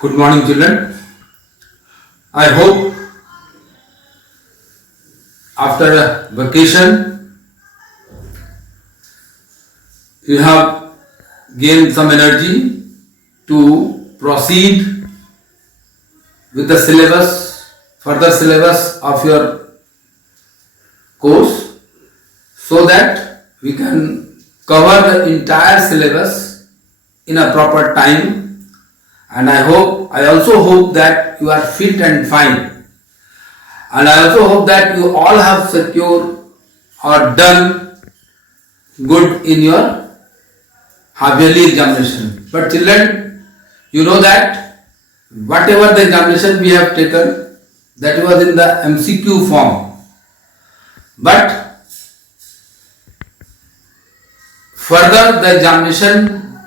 Good morning, children. I hope after a vacation you have gained some energy to proceed with the further syllabus of your course so that we can cover the entire syllabus in a proper time. And I also hope that you are fit and fine. And I also hope that you all have secured or done good in your half-yearly examination. But children, you know that whatever the examination we have taken, that was in the MCQ form. But further the examination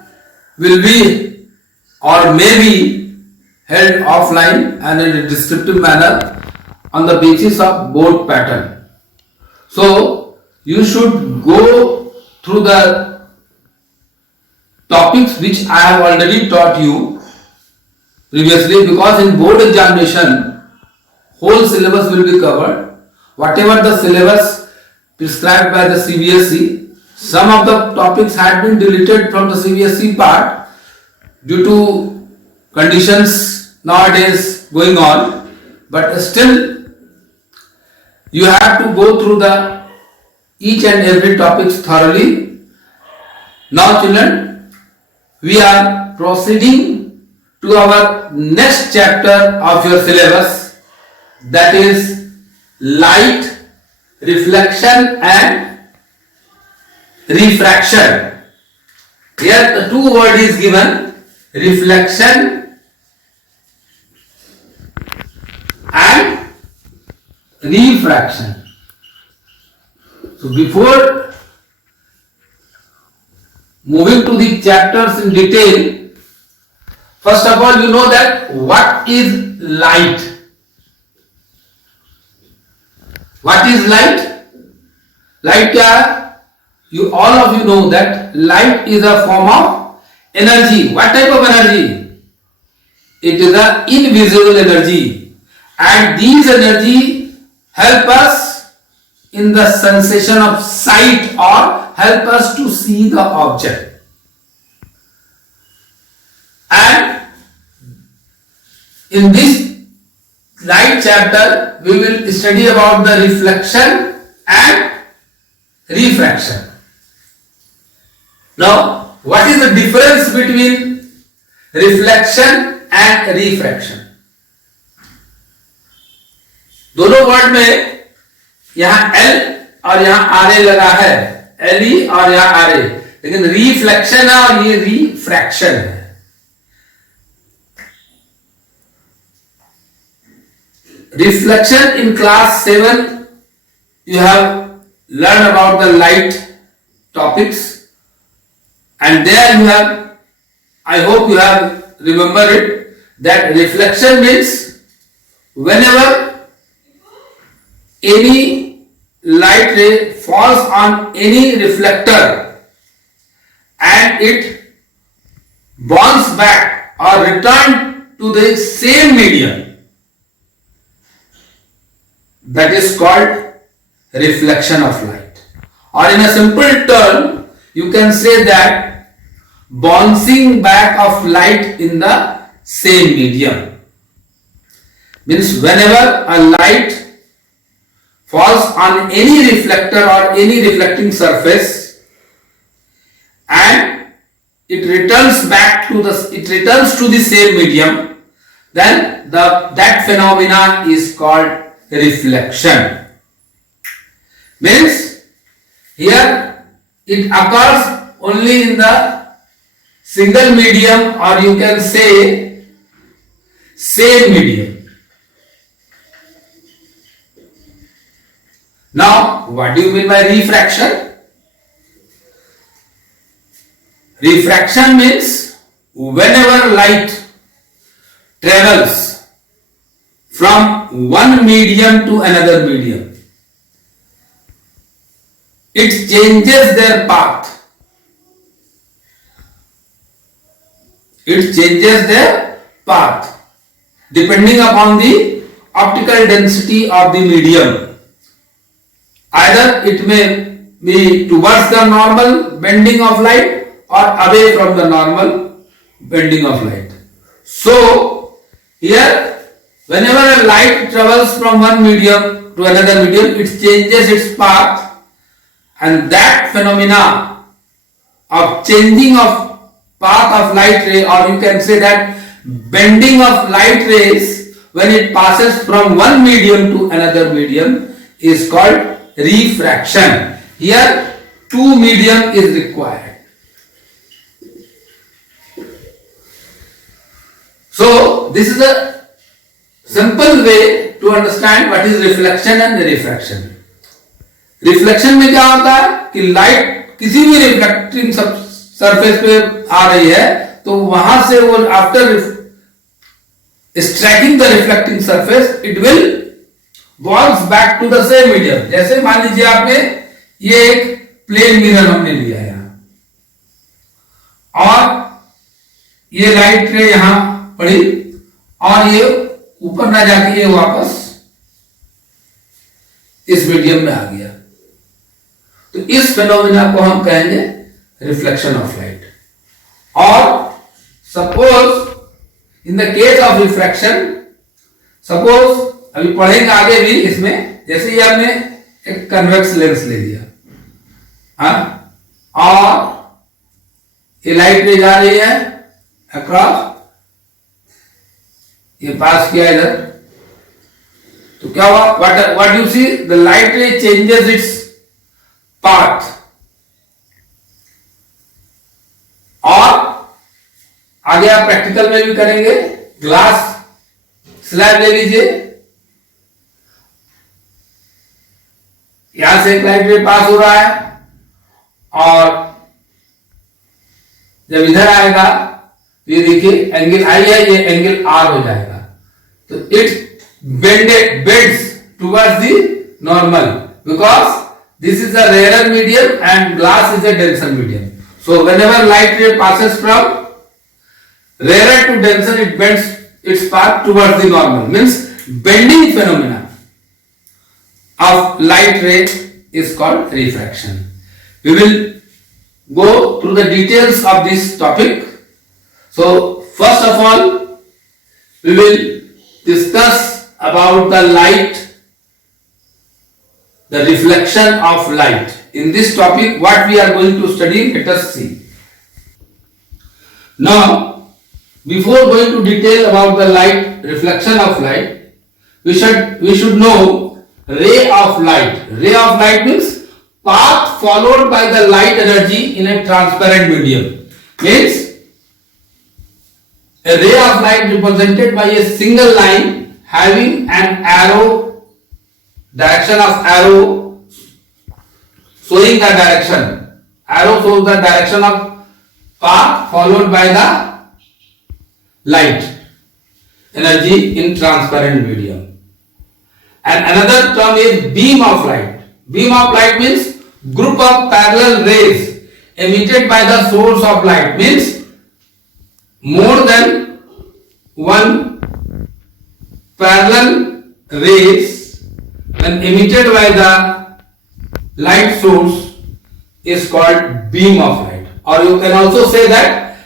will be or may be held offline and in a descriptive manner on the basis of board pattern. So you should go through the topics which I have already taught you previously, because in board examination whole syllabus will be covered. Whatever the syllabus prescribed by the CBSE, some of the topics had been deleted from the CBSE part due to conditions nowadays going on, but still you have to go through the each and every topics thoroughly. Now children, we are proceeding to our next chapter of your syllabus, that is light, reflection and refraction. Here the two words is given, reflection and refraction. So before moving to the chapters in detail, first of all, you know that what is light? What is light? Light क्या है? All of you know that light is a form of energy. What type of energy? It is an invisible energy, and these energy help us in the sensation of sight or help us to see the object. And in this light chapter we will study about the reflection and refraction. Now, what is the difference between reflection and refraction? दोनों word में यहां L और यहां RA लगा है, LE और यहां RA, लेकिन रिफ्लेक्शन है और ये रिफ्रैक्शन है. Reflection in class 7 you have learned about the light topics, and there you have, I hope you have remembered it, that reflection means whenever any light ray falls on any reflector and it bounces back or return to the same medium, that is called reflection of light. Or in a simple term, you can say that bouncing back of light in the same medium. Means whenever a light falls on any reflector or any reflecting surface and it returns to the same medium, then that phenomena is called reflection. Means here it occurs only in the single medium, or you can say same medium. Now, what do you mean by refraction? Refraction means whenever light travels from one medium to another medium, it changes their path. It changes their path depending upon the optical density of the medium. Either it may be towards the normal bending of light or away from the normal bending of light. So here, whenever a light travels from one medium to another medium, it changes its path, and that phenomena of changing of path of light ray, or you can say that bending of light rays when it passes from one medium to another medium, is called refraction. Here two medium is required. So this is a simple way to understand what is reflection and refraction. Reflection में क्या होता है कि light किसी भी reflecting surface पे आ रही है, तो वहां से वो after striking the reflecting surface it will bounce back to the same medium. जैसे मान लीजिए आपने ये एक प्लेन मिरर हमने लिया है यहां, और ये लाइट रे यहां पड़ी और ये ऊपर ना जाके ये वापस इस मीडियम में आ गया. तो इस फेनोमेना को हम कहेंगे रिफ्लेक्शन ऑफ लाइट. और suppose in the case of refraction, suppose अभी पढ़ेंगे आगे भी इसमें, जैसे ये हमने एक कन्वेक्स लेंस ले लिया, हाँ, और ये लाइट रे जा रही है अक्रॉस, ये पास किया इधर, तो क्या हुआ, what you see, the light ray changes its path. और आगे आप प्रैक्टिकल में भी करेंगे. ग्लास स्लैब ले लीजिए, यहां से एक लाइट रे पास हो रहा है, और जब इधर आएगा तो ये देखिए एंगल आई है, ये एंगल आर हो जाएगा. तो it bends towards the normal, because this is a rarer medium and glass is a denser medium. So whenever light ray passes from rarer to denser, it bends its path towards the normal. Means bending phenomena of light ray is called refraction. We will go through the details of this topic. So first of all, we will discuss about the light, the reflection of light. In this topic, what we are going to study, let us see. Now, before going to detail about the light, reflection of light, we should know ray of light. Ray of light means path followed by the light energy in a transparent medium. Means a ray of light represented by a single line having an arrow, direction of arrow showing the direction. Arrow shows the direction of path followed by the light energy in transparent medium. And another term is beam of light. Beam of light means group of parallel rays emitted by the source of light. Means more than one parallel rays when emitted by the light source is called beam of light. Or you can also say that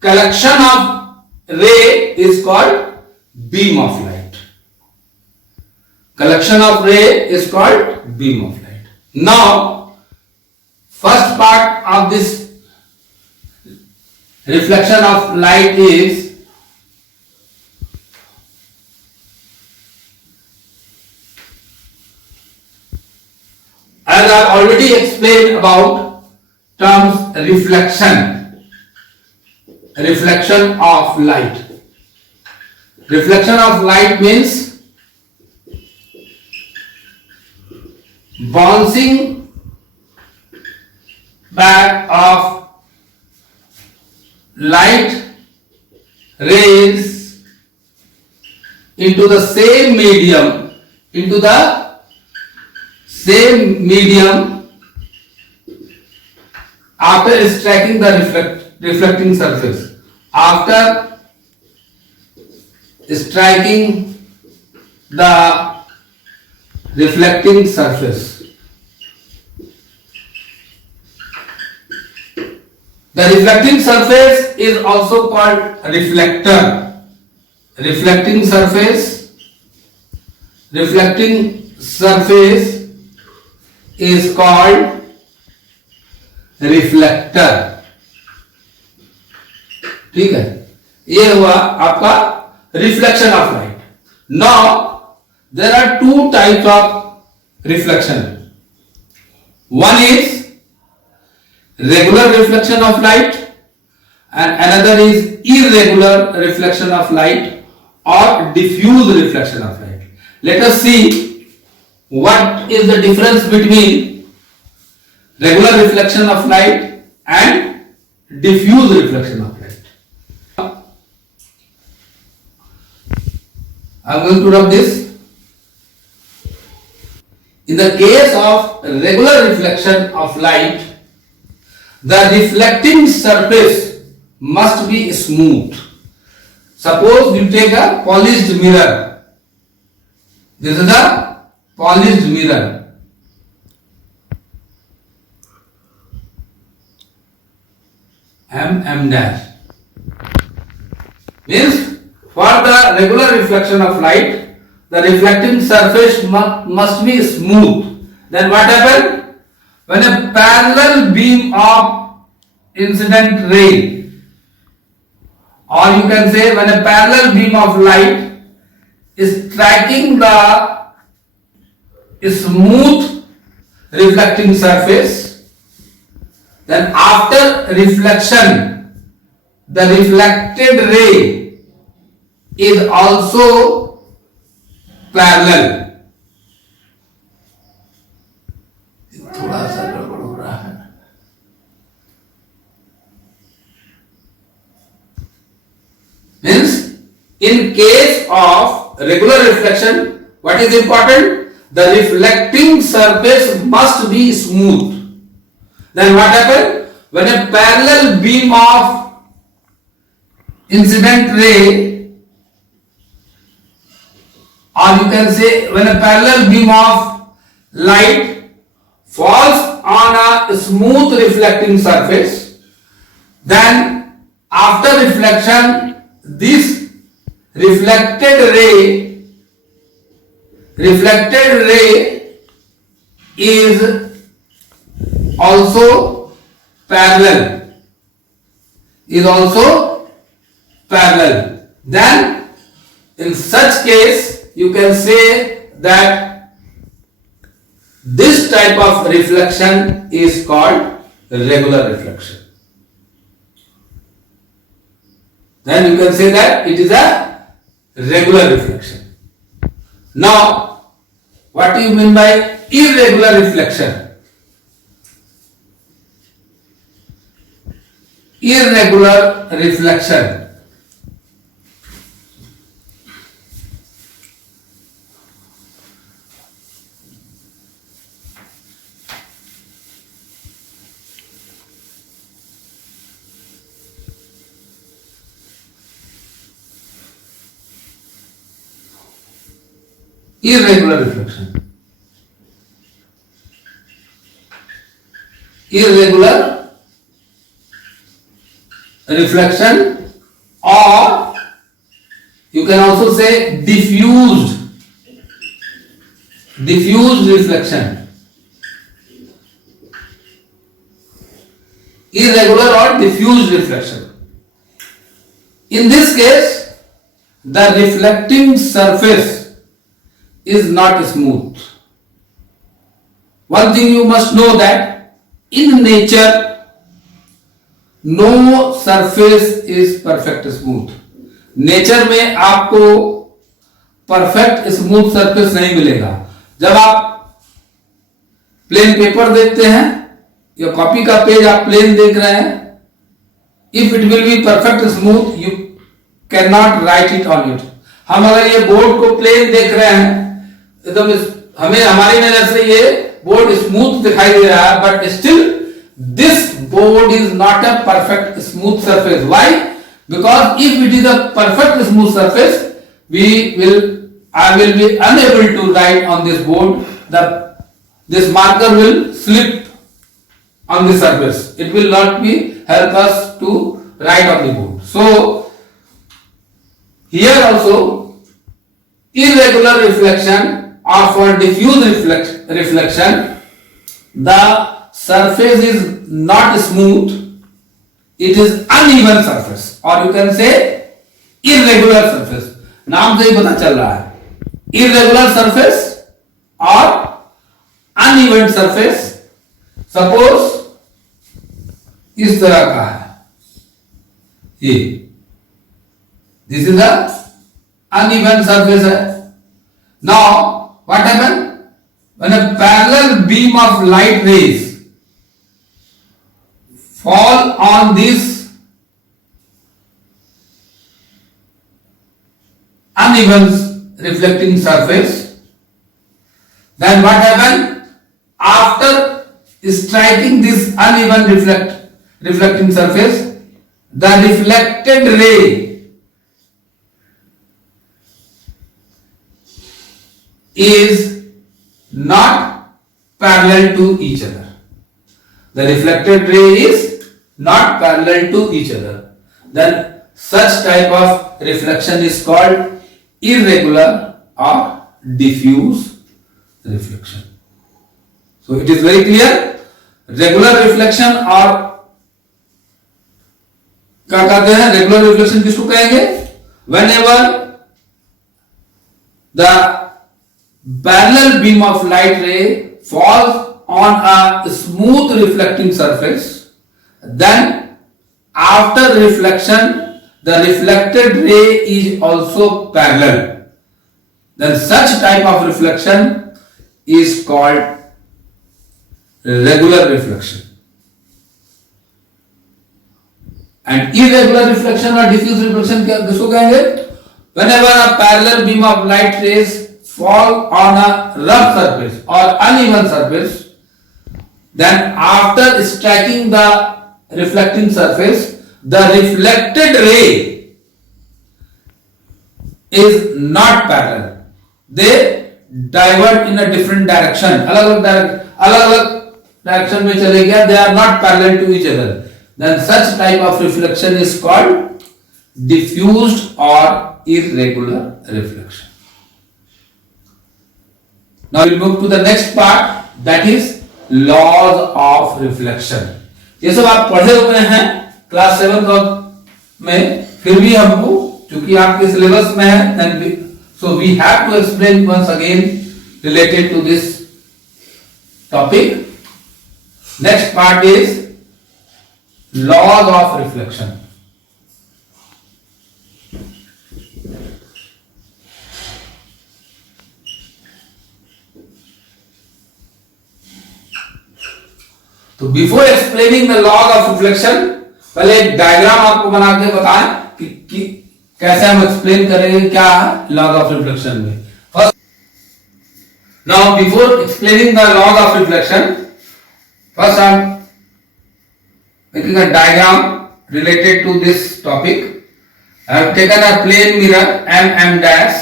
collection of ray is called beam of light. Collection of ray is called beam of light. Now, first part of this reflection of light is as I already explained about terms reflection, reflection of light. Reflection of light means bouncing back of light rays into the same medium, after striking the reflecting surface. After striking the reflecting surface. The reflecting surface is also called reflector. Reflecting surface is called reflector. ठीक है, ये हुआ आपका reflection of light. Now there are two types of reflection. One is regular reflection of light and another is irregular reflection of light or diffuse reflection of light. Let us see what is the difference between regular reflection of light and diffuse reflection of light. I am going to rub this. In the case of regular reflection of light, the reflecting surface must be smooth. Suppose you take a polished mirror. This is a polished mirror. M dash. Means for the regular reflection of light, the reflecting surface must be smooth. Then what happens? When a parallel beam of incident ray, or you can say when a parallel beam of light is striking the smooth reflecting surface, then after reflection, the reflected ray is also parallel. थोड़ा सा गड़बड़ हो रहा है. Means in case of regular reflection, what is important? The reflecting surface must be smooth. Then what happens? When a parallel beam of incident ray, or you can say when a parallel beam of light falls on a smooth reflecting surface, then after reflection, this reflected ray is also parallel. Then in such case you can say that this type of reflection is called regular reflection. Then you can say that it is a regular reflection. Now, what do you mean by irregular reflection? Irregular reflection. Irregular reflection. Irregular reflection, or you can also say diffused reflection. Irregular or diffused reflection. In this case, the reflecting surface is not smooth. One thing you must know that in nature, no surface is perfect smooth. Nature में आपको perfect smooth surface नहीं मिलेगा. जब आप plain paper देखते हैं या copy का पेज आप प्लेन देख रहे हैं, if it will be perfect smooth you can not right it on it. हम अगर ये बोर्ड को प्लेन देख रहे हैं एकदम, हमें हमारी नजर से ये बोर्ड स्मूथ दिखाई दे रहा है, but still this board is not a perfect smooth surface. Why? Because if it is a perfect smooth surface, I will be unable to write on this board. This marker will slip on the surface. It will not be help us to write on the board. So here also irregular reflection or for diffuse reflection, the surface is not smooth, it is uneven surface, or you can say irregular surface. नाम से ही पता चल रहा है, irregular surface or uneven surface. Suppose इस तरह का है ये, this is the uneven surface है. Now what happens when a parallel beam of light rays fall on this uneven reflecting surface, then what happens after striking this uneven reflecting surface, the reflected ray is not parallel to each other. The reflected ray is not parallel to each other. Then such type of reflection is called irregular or diffuse reflection. So it is very clear, regular reflection और क्या कहते हैं, regular reflection किसको कहेंगे? Whenever the parallel beam of light ray falls on a smooth reflecting surface, then after reflection the reflected ray is also parallel. Then such type of reflection is called regular reflection. And irregular reflection or diffuse reflection किसको कहेंगे? Whenever a parallel beam of light rays fall on a rough surface or uneven surface, then after striking the reflecting surface, the reflected ray is not parallel. They divert in a different direction. अलग-अलग direction में चले गया. They are not parallel to each other. Then such type of reflection is called diffused or irregular reflection. Now we'll move to the next part, that is laws of reflection. ये सब आप पढ़े हुए हैं class 7 में, फिर भी हमको चूंकि आपके सिलेबस में है, so we have to explain once again related to this topic. Next part is laws of reflection. तो before explaining the law of reflection, पहले एक डायग्राम आपको बना के बताएं कि कैसे हम एक्सप्लेन करेंगे क्या है लॉ ऑफ रिफ्लेक्शन में. First, now before explaining the law of reflection, first I am making a diagram related to this topic. I have taken a plane mirror M dash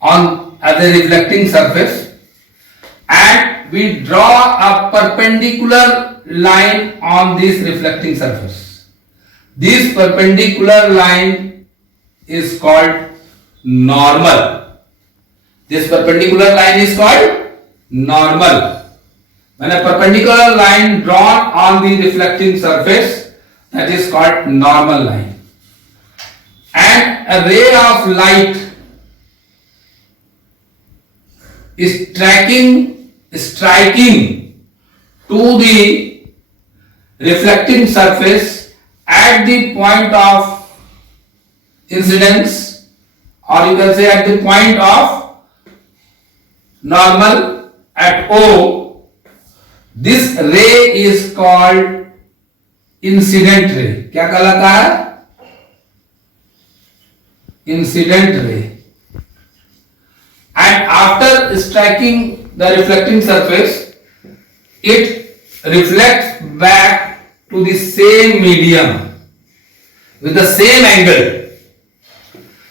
on as a reflecting surface, and we draw a perpendicular line on this reflecting surface. This perpendicular line is called normal. This perpendicular line is called normal. When a perpendicular line drawn on the reflecting surface, that is called normal line. And a ray of light is striking to the reflecting surface at the point of incidence, or you can say at the point of normal at O. This ray is called incident ray. क्या कहलाता है? Incident ray. And after striking the reflecting surface, it reflects back to the same medium. with the same angle,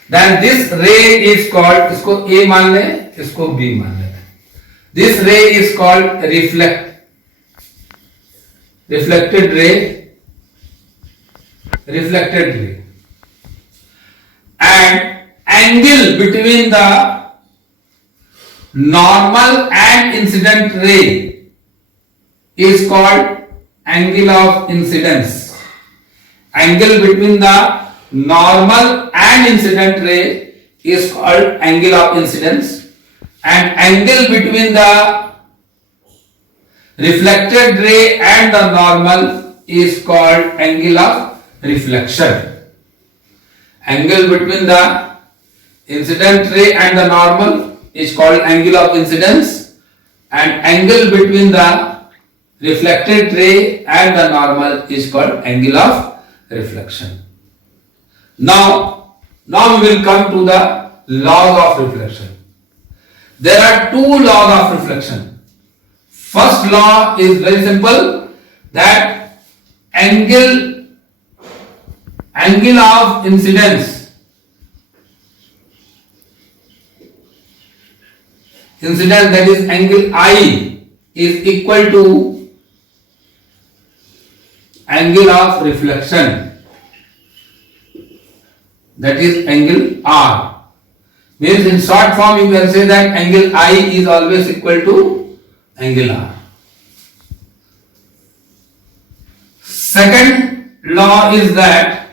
then this ray is called, इसको A मान ले, इसको B मान ले. This ray is called reflected ray, and angle between the normal and incident ray is called angle of incidence. Angle between the normal and incident ray is called angle of incidence, and angle between the reflected ray and the normal is called angle of reflection. Angle between the incident ray and the normal is called angle of incidence, and angle between the reflected ray and the normal is called angle of reflection. Now we will come to the laws of reflection. There are two laws of reflection. First law is very simple, that angle of incidence that is angle I is equal to angle of reflection, that is angle R. Means in short form you can say that angle I is always equal to angle R. Second law is that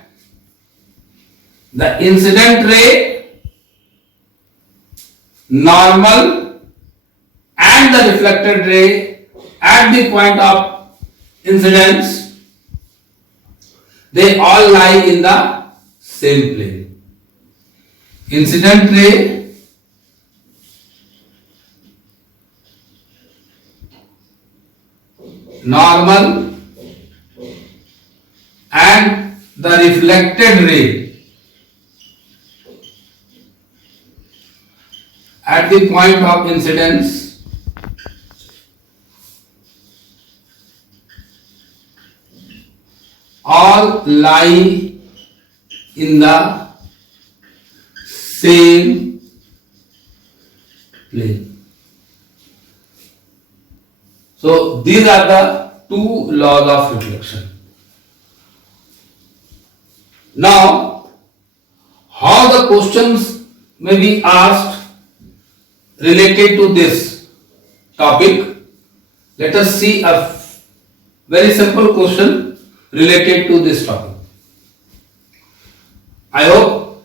the incident ray, normal and the reflected ray at the point of incidence, they all lie in the same plane. Incident ray, normal and the reflected ray at the point of incidence all lie in the same plane. So these are the two laws of reflection. Now, how the questions may be asked related to this topic? Let us see a very simple question related to this topic. I hope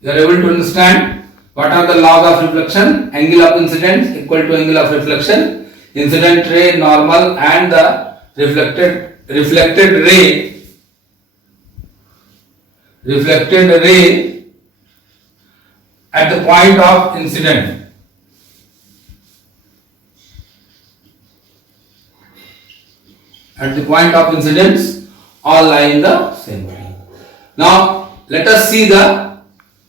you are able to understand what are the laws of reflection. Angle of incidence equal to angle of reflection. Incident ray, normal and the reflected ray at the point of incident. At the point of incidence, all lie in the same plane. Now, let us see the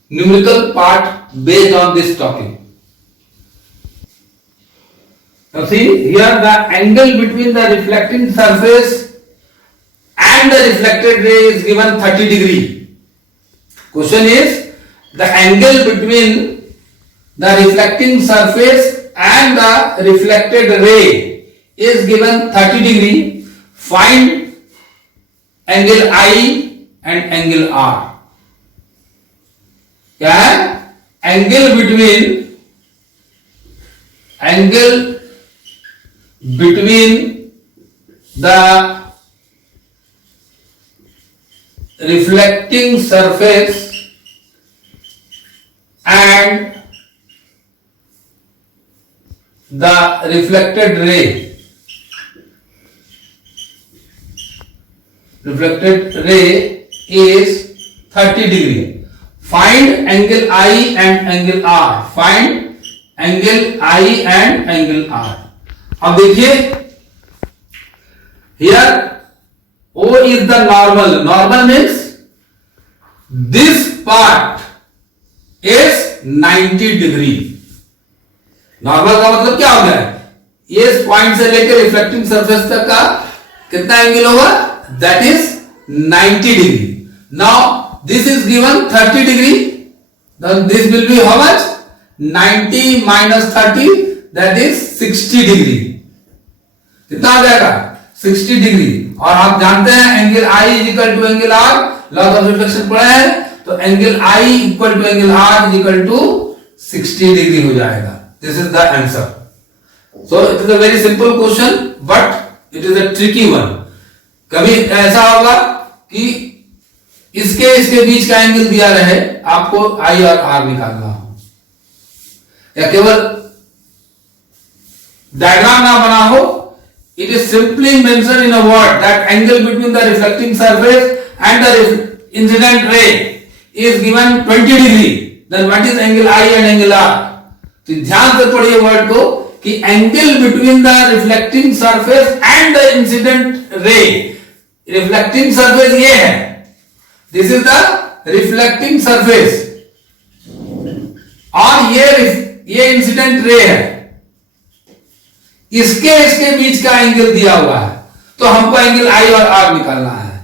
numerical part based on this topic. Now see, here the angle between the reflecting surface and the reflected ray is given 30 degree. Question is, the angle between the reflecting surface and the reflected ray is given 30 degree. Find angle I and angle R. क्या है? Angle between the reflecting surface and the reflected ray. Reflected ray is 30 degree. Find angle I and angle R. Find angle I and angle R. अब देखिए, here O is the normal. Normal means this part is 90 degree. Normal का मतलब क्या होता है? ये इस point से लेकर रिफ्लेक्टिंग सरफेस तक का कितना एंगल होगा? That is 90 degree. Now this is given 30 degree. Then this will be how much? 90 minus 30, that is 60 degree. कितना आ जाएगा? 60 डिग्री. और आप जानते हैं angle I is equal to angle R, laws of reflection पढ़ा है, तो angle I equal to angle R is equal to 60 degree हो जाएगा. This is the answer. So it is a very simple question but it is a tricky one. कभी ऐसा होगा कि इसके बीच का एंगल दिया रहे, आपको I और R निकालना हो, या केवल डायग्राम ना बना हो. It is simply mentioned in a word that angle between the reflecting surface and the incident ray is given 20 degree. Then what is angle I and angle R? तो ध्यान से पढ़िए वर्ड को कि angle between the reflecting surface and the incident ray. Reflecting surface ये है. This is the reflecting surface. और ये incident ray है. इसके बीच का एंगल दिया हुआ है, तो हमको एंगल I और R निकालना है.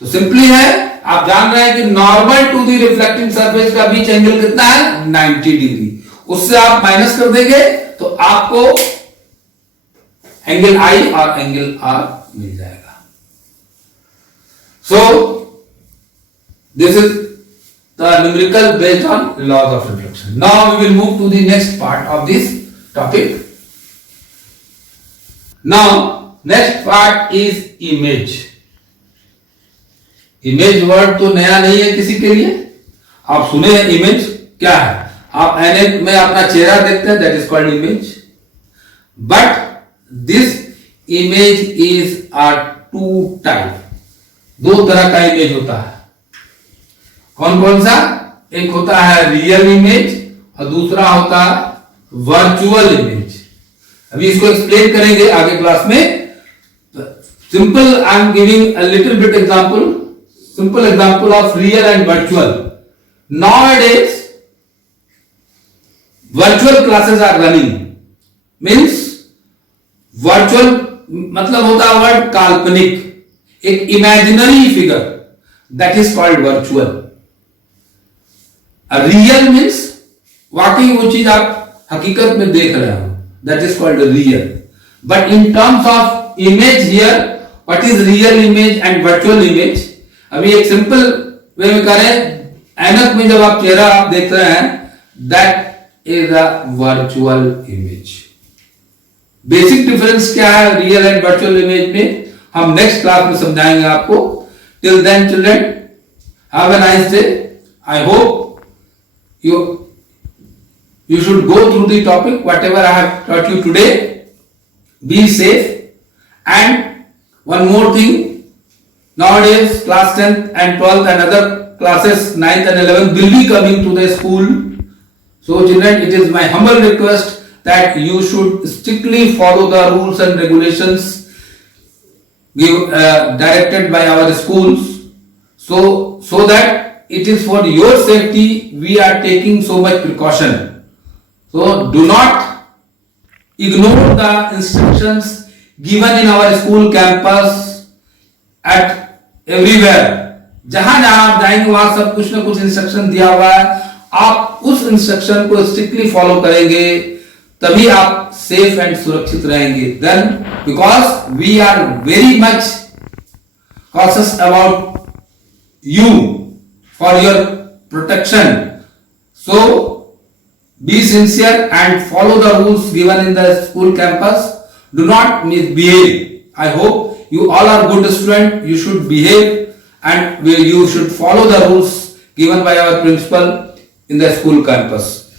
तो सिंपली है, आप जान रहे हैं कि normal to the reflecting surface का बीच एंगल कितना है? 90 डिग्री. उससे आप माइनस कर देंगे तो आपको एंगल I और एंगल R मिल जाएगा. So this is the numerical based on laws of reflection. Now we will move to the next part of this topic. Now, next part is image. Image word तो नया नहीं है किसी के लिए. आप सुने हैं image क्या है? आप ऐनक में अपना चेहरा देखते हैं, that is called image. But this image is a two type. दो तरह का image होता है. कौन कौन सा? एक होता है real image और दूसरा होता है virtual image. अभी इसको एक्सप्लेन करेंगे आगे क्लास में. Simple I am giving a little bit example, simple example of real and virtual. Nowadays virtual classes are running. Means virtual मतलब होता है वर्ड काल्पनिक, एक imaginary figure, that is called virtual. Real means वाकई वो चीज आप हकीकत में देख रहे हो, that is called real. But in terms of image here, what is real image and virtual image? अभी एक सिंपल वे में करें, ऐनक में जब आप चेहरा आप देख रहे हैं, that is a virtual image. Basic difference क्या है रियल एंड वर्चुअल इमेज में, हम नेक्स्ट क्लास में समझाएंगे आपको. Till then children, have a nice day. I hope you should go through the topic whatever I have taught you today. Be safe. And one more thing, nowadays class 10th and 12th and other classes 9th and 11th will be coming to the school. So children, it is my humble request that you should strictly follow the rules and regulations directed by our schools, so that it is for your safety we are taking so much precaution. So do not ignore the instructions given in our school campus at everywhere. जहां जहां आप जाएंगे वहां सब कुछ ना कुछ instruction दिया हुआ है. आप उस इंस्ट्रक्शन को स्ट्रिक्टली फॉलो करेंगे तभी आप सेफ एंड सुरक्षित रहेंगे. Then because we are very much cautious about you for your protection. So be sincere and follow the rules given in the school campus. Do not misbehave. I hope you all are good students. You should behave and you should follow the rules given by our principal in the school campus.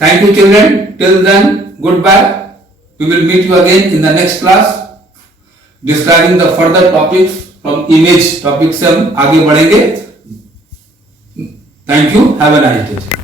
Thank you children. Till then, goodbye. We will meet you again in the next class describing the further topics from image topics से हम आगे बढ़ेंगे. Thank you. Have a nice day.